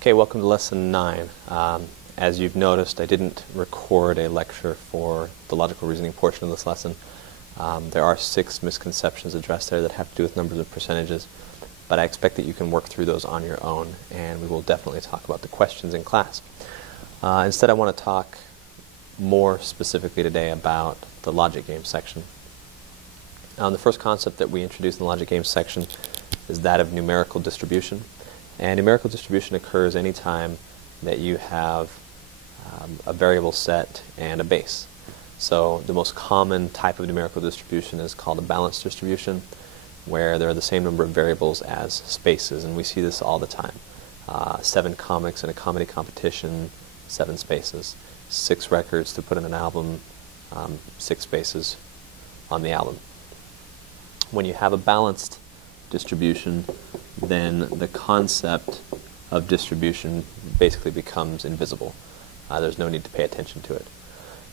Okay, welcome to Lesson 9. As you've noticed, I didn't record a lecture for the logical reasoning portion of this lesson. There are 6 misconceptions addressed there that have to do with numbers and percentages, but I expect that you can work through those on your own, and we will definitely talk about the questions in class. Instead, I want to talk more specifically today about the logic game section. The first concept that we introduced in the logic game section is that of numerical distribution. And numerical distribution occurs anytime that you have a variable set and a base. So the most common type of numerical distribution is called a balanced distribution, where there are the same number of variables as spaces, and we see this all the time. 7 comics in a comedy competition, 7 spaces. 6 records to put in an album, 6 spaces on the album. When you have a balanced distribution, then the concept of distribution basically becomes invisible. There's no need to pay attention to it.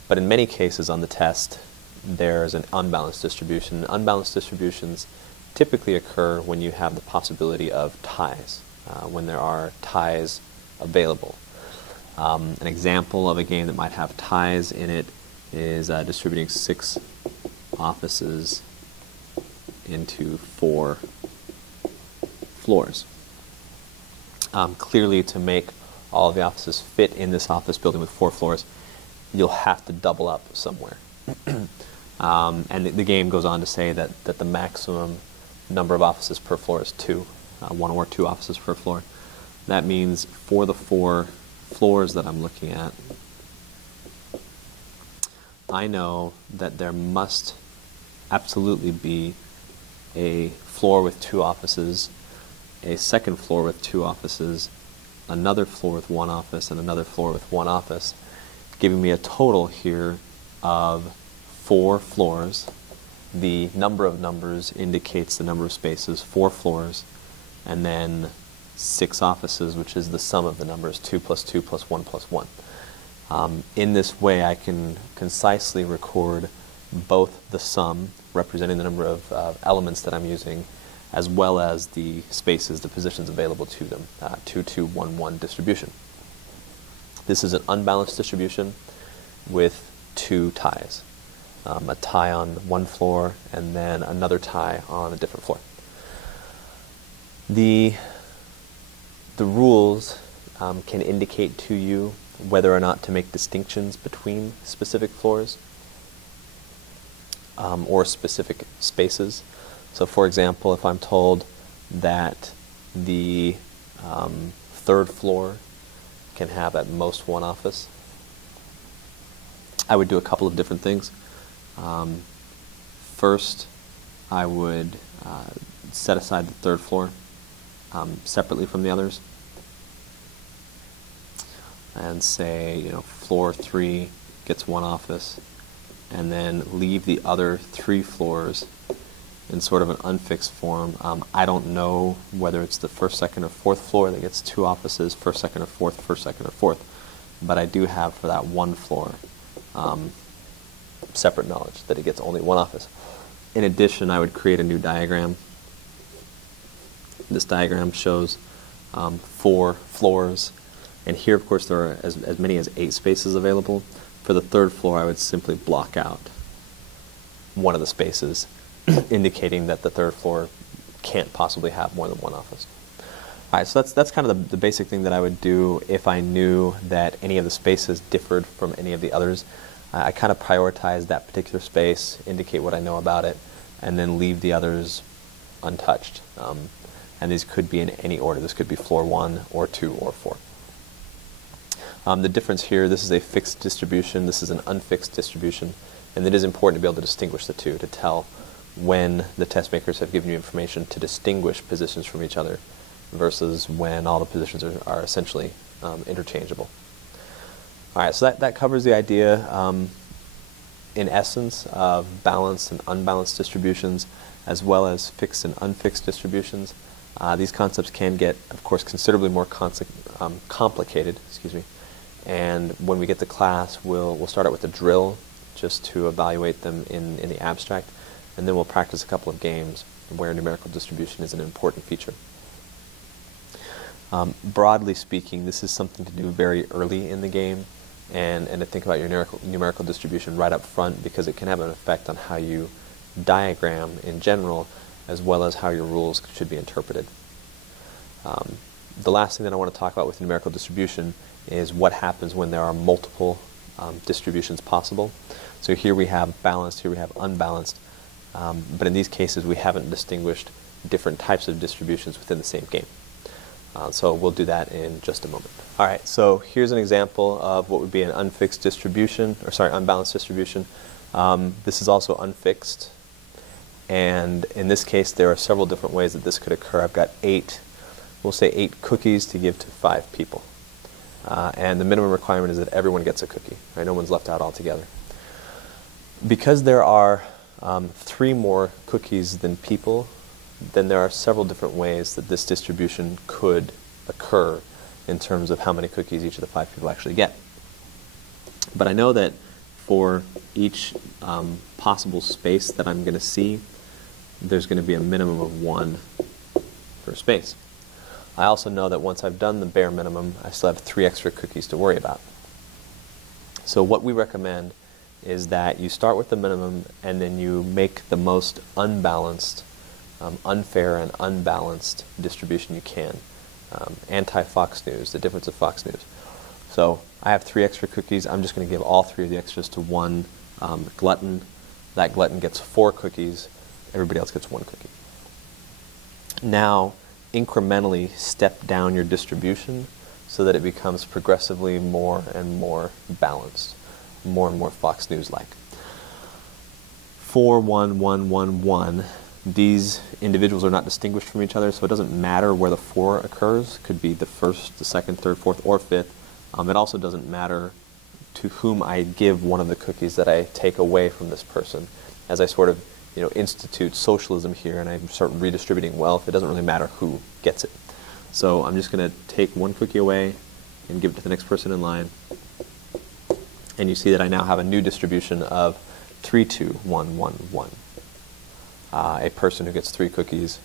But in many cases on the test, there's an unbalanced distribution. Unbalanced distributions typically occur when you have the possibility of ties, when there are ties available. An example of a game that might have ties in it is distributing 6 offices into 4 floors. Clearly, to make all of the offices fit in this office building with 4 floors, you'll have to double up somewhere. And the game goes on to say that the maximum number of offices per floor is 2, 1 or 2 offices per floor. That means for the 4 floors that I'm looking at, I know that there must absolutely be a floor with 2 offices, a second floor with 2 offices, another floor with 1 office, and another floor with 1 office, giving me a total here of 4 floors. The number of numbers indicates the number of spaces, 4 floors, and then 6 offices, which is the sum of the numbers 2 plus 2 plus 1 plus 1. In this way, I can concisely record both the sum, representing the number of elements that I'm using, as well as the spaces, the positions available to them, 2, 2, 1, 1 distribution. This is an unbalanced distribution with 2 ties. A tie on one floor and then another tie on a different floor. The rules can indicate to you whether or not to make distinctions between specific floors or specific spaces. So for example, if I'm told that the 3rd floor can have at most 1 office, I would do a couple of different things. First, I would set aside the 3rd floor separately from the others and say, floor 3 gets 1 office, and then leave the other 3 floors in sort of an unfixed form. I don't know whether it's the 1st, 2nd, or 4th floor that gets 2 offices, 1st, 2nd, or 4th, 1st, 2nd, or 4th, but I do have for that 1 floor separate knowledge that it gets only 1 office. In addition, I would create a new diagram. This diagram shows 4 floors, and here, of course, there are as many as 8 spaces available. For the 3rd floor, I would simply block out one of the spaces, indicating that the 3rd floor can't possibly have more than 1 office. All right, so that's kind of the basic thing that I would do if I knew that any of the spaces differed from any of the others. I kind of prioritize that particular space, indicate what I know about it, and then leave the others untouched. And these could be in any order. This could be floor 1 or 2 or 4. The difference here, this is a fixed distribution, this is an unfixed distribution, and it is important to be able to distinguish the two, to tell when the test makers have given you information to distinguish positions from each other versus when all the positions are essentially interchangeable. All right, so that covers the idea, in essence, of balanced and unbalanced distributions, as well as fixed and unfixed distributions. These concepts can get, of course, considerably more complicated. And when we get to class, we'll start out with a drill just to evaluate them in the abstract, and then we'll practice a couple of games where numerical distribution is an important feature. Broadly speaking, this is something to do very early in the game, and to think about your numerical distribution right up front, because it can have an effect on how you diagram in general, as well as how your rules should be interpreted. The last thing that I want to talk about with numerical distribution is what happens when there are multiple distributions possible. So here we have balanced, here we have unbalanced, but in these cases we haven't distinguished different types of distributions within the same game. So we'll do that in just a moment. All right, so here's an example of what would be an unfixed distribution, or sorry, unbalanced distribution. This is also unfixed, and in this case there are several different ways that this could occur. I've got we'll say 8 cookies to give to 5 people. And the minimum requirement is that everyone gets a cookie. Right? No one's left out altogether. Because there are 3 more cookies than people, then there are several different ways that this distribution could occur in terms of how many cookies each of the 5 people actually get. But I know that for each possible space that I'm going to see, there's going to be a minimum of 1 per space. I also know that once I've done the bare minimum, I still have 3 extra cookies to worry about. So what we recommend is that you start with the minimum and then you make the most unbalanced, unfair and unbalanced distribution you can. Anti-Fox News, the difference of Fox News. So I have 3 extra cookies. I'm just going to give all 3 of the extras to one glutton. That glutton gets 4 cookies. Everybody else gets 1 cookie. Now, incrementally step down your distribution so that it becomes progressively more and more balanced, more and more Fox News-like. 4, 1, 1, 1, 1. These individuals are not distinguished from each other, so it doesn't matter where the 4 occurs. It could be the 1st, the 2nd, 3rd, 4th, or 5th. It also doesn't matter to whom I give one of the cookies that I take away from this person. As I sort of institute socialism here and I start redistributing wealth, it doesn't really matter who gets it. So I'm just going to take 1 cookie away and give it to the next person in line. And you see that I now have a new distribution of 3, 2, 1, 1, 1. A person who gets 3 cookies,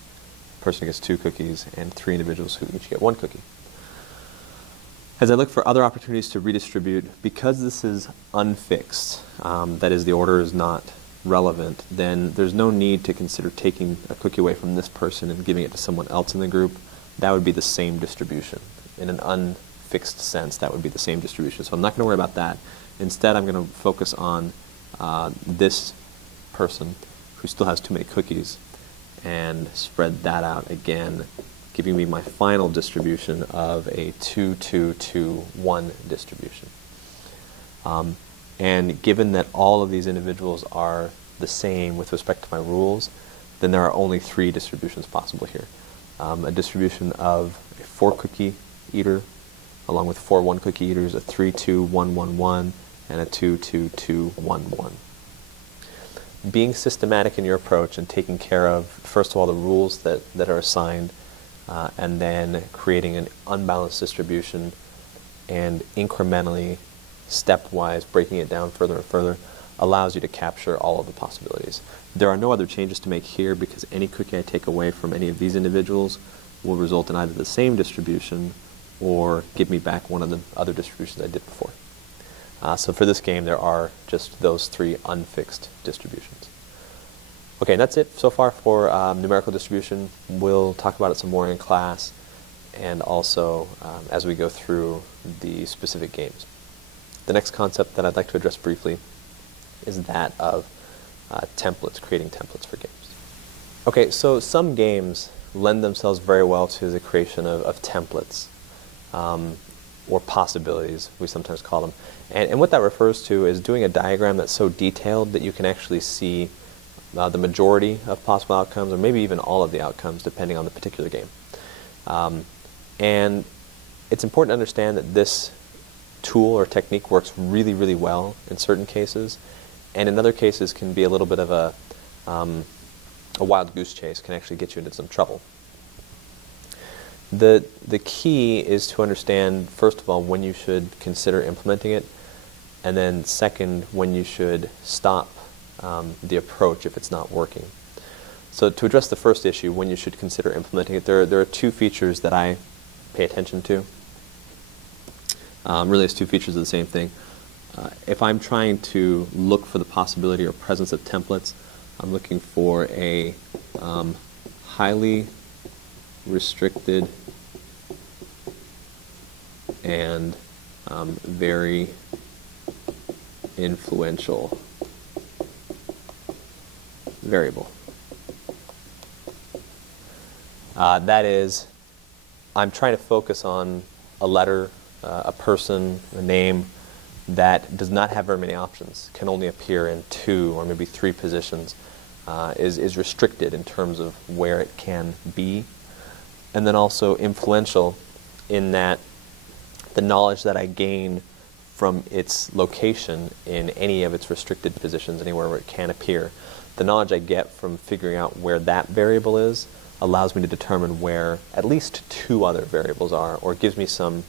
a person who gets 2 cookies, and 3 individuals who each get 1 cookie. As I look for other opportunities to redistribute, because this is unfixed, that is, the order is not relevant, then there's no need to consider taking a cookie away from this person and giving it to someone else in the group. That would be the same distribution. In an unfixed sense, that would be the same distribution. So I'm not going to worry about that. Instead, I'm going to focus on this person who still has too many cookies and spread that out again, giving me my final distribution of a 2, 2, 2, 1 distribution. And given that all of these individuals are the same with respect to my rules, then there are only 3 distributions possible here. A distribution of a 4 cookie eater, along with 4 1 cookie eaters, a 3, 2, 1, 1, 1, and a 2, 2, 2, 1, 1. Being systematic in your approach and taking care of, first of all, the rules that are assigned, and then creating an unbalanced distribution and incrementally, stepwise, breaking it down further and further, allows you to capture all of the possibilities. There are no other changes to make here because any cookie I take away from any of these individuals will result in either the same distribution or give me back one of the other distributions I did before. So for this game, there are just those 3 unfixed distributions. Okay, and that's it so far for numerical distribution. We'll talk about it some more in class and also as we go through the specific games. The next concept that I'd like to address briefly is that of templates, creating templates for games. Okay, so some games lend themselves very well to the creation of templates, or possibilities, we sometimes call them. And what that refers to is doing a diagram that's so detailed that you can actually see the majority of possible outcomes, or maybe even all of the outcomes, depending on the particular game. And it's important to understand that this tool or technique works really, really well in certain cases, and in other cases can be a little bit of a wild goose chase, can actually get you into some trouble. The key is to understand, first of all, when you should consider implementing it, and then second, when you should stop the approach if it's not working. So to address the first issue, when you should consider implementing it, there are 2 features that I pay attention to. Really, it's two features of the same thing. If I'm trying to look for the possibility or presence of templates, I'm looking for a highly restricted and very influential variable. That is, I'm trying to focus on a letter, a person, a name that does not have very many options, can only appear in 2 or maybe 3 positions, is restricted in terms of where it can be. And then also influential in that the knowledge that I gain from its location in any of its restricted positions, anywhere where it can appear, the knowledge I get from figuring out where that variable is allows me to determine where at least 2 other variables are, or gives me some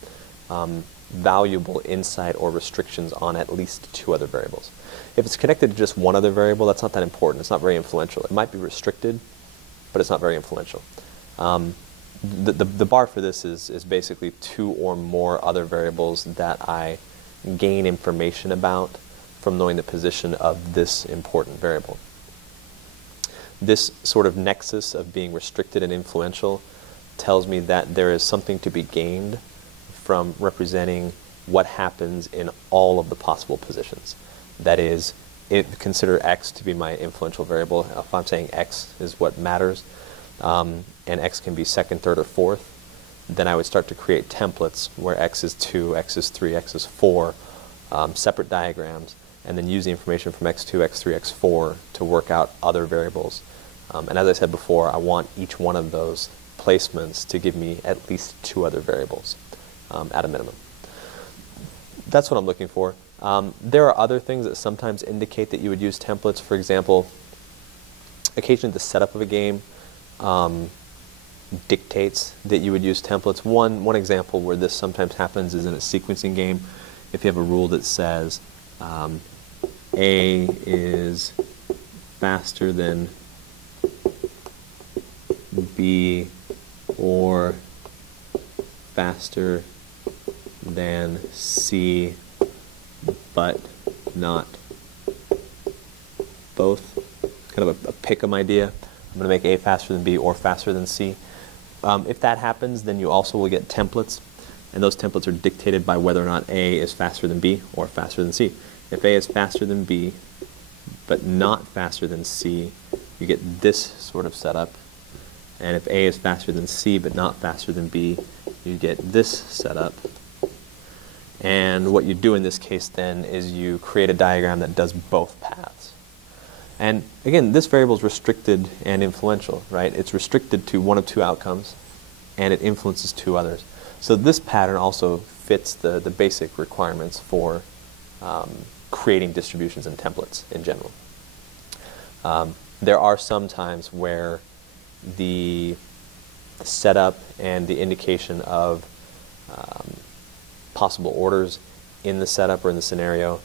valuable insight or restrictions on at least 2 other variables. If it's connected to just 1 other variable, that's not that important. It's not very influential. It might be restricted, but it's not very influential. The bar for this is basically 2 or more other variables that I gain information about from knowing the position of this important variable. This sort of nexus of being restricted and influential tells me that there is something to be gained from representing what happens in all of the possible positions. That is, consider x to be my influential variable. If I'm saying x is what matters, and x can be 2nd, 3rd, or 4th, then I would start to create templates where x is 2, x is 3, x is 4, separate diagrams, and then use the information from x2, x3, x4 to work out other variables. And as I said before, I want each one of those placements to give me at least 2 other variables at a minimum. That's what I'm looking for. There are other things that sometimes indicate that you would use templates. For example, occasionally the setup of a game dictates that you would use templates. One example where this sometimes happens is in a sequencing game. If you have a rule that says A is faster than B or faster than C, but not both. Kind of a pick-em idea. I'm going to make A faster than B or faster than C. If that happens, then you also will get templates, and those templates are dictated by whether or not A is faster than B or faster than C. If A is faster than B, but not faster than C, you get this sort of setup. And if A is faster than C, but not faster than B, you get this setup. And what you do in this case then is you create a diagram that does both paths. And again, this variable is restricted and influential, right? It's restricted to 1 of 2 outcomes, and it influences 2 others. So this pattern also fits the basic requirements for creating distributions and templates in general. There are some times where the setup and the indication of possible orders in the setup or in the scenario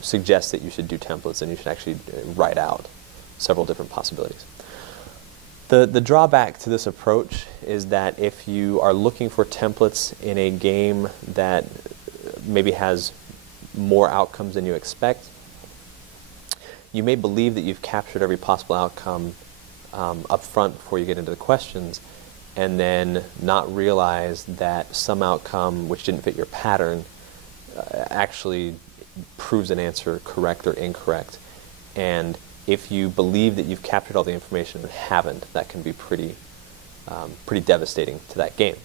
suggests that you should do templates, and you should actually write out several different possibilities. The drawback to this approach is that if you are looking for templates in a game that maybe has more outcomes than you expect, you may believe that you've captured every possible outcome up front before you get into the questions, and then not realize that some outcome which didn't fit your pattern actually proves an answer correct or incorrect. And if you believe that you've captured all the information and haven't, that can be pretty devastating to that game.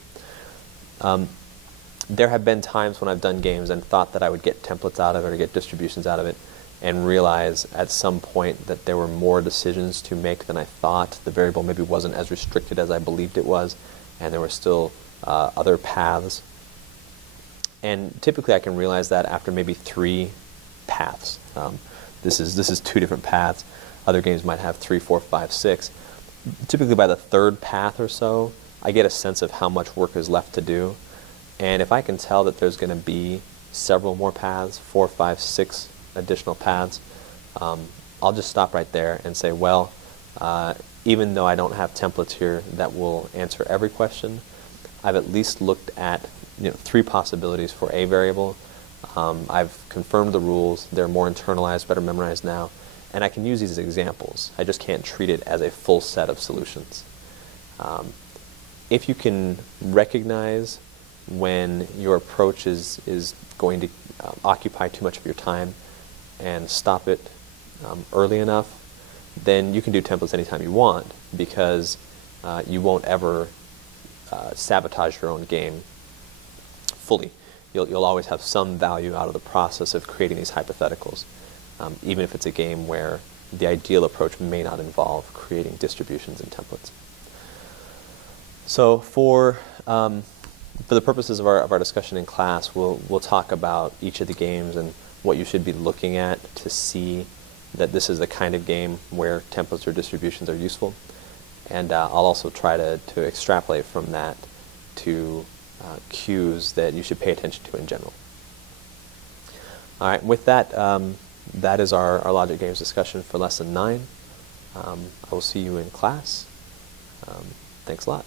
There have been times when I've done games and thought that I would get templates out of it or get distributions out of it, and realize at some point that there were more decisions to make than I thought. The variable maybe wasn't as restricted as I believed it was, and there were still other paths. And typically I can realize that after maybe 3 paths. This is 2 different paths. Other games might have 3, 4, 5, 6. Typically by the 3rd path or so, I get a sense of how much work is left to do. And if I can tell that there's going to be several more paths, 4, 5, 6 additional paths, I'll just stop right there and say, well, even though I don't have templates here that will answer every question, I've at least looked at 3 possibilities for a variable. I've confirmed the rules. They're more internalized, better memorized now. And I can use these as examples. I just can't treat it as a full set of solutions. If you can recognize when your approach is going to occupy too much of your time and stop it early enough, then you can do templates anytime you want, because you won't ever sabotage your own game fully. You'll always have some value out of the process of creating these hypotheticals, even if it's a game where the ideal approach may not involve creating distributions and templates. So for the purposes of our discussion in class, we'll talk about each of the games and what you should be looking at to see that this is the kind of game where templates or distributions are useful. And I'll also try to extrapolate from that to cues that you should pay attention to in general. All right, with that, that is our logic games discussion for lesson 9. I will see you in class. Thanks a lot.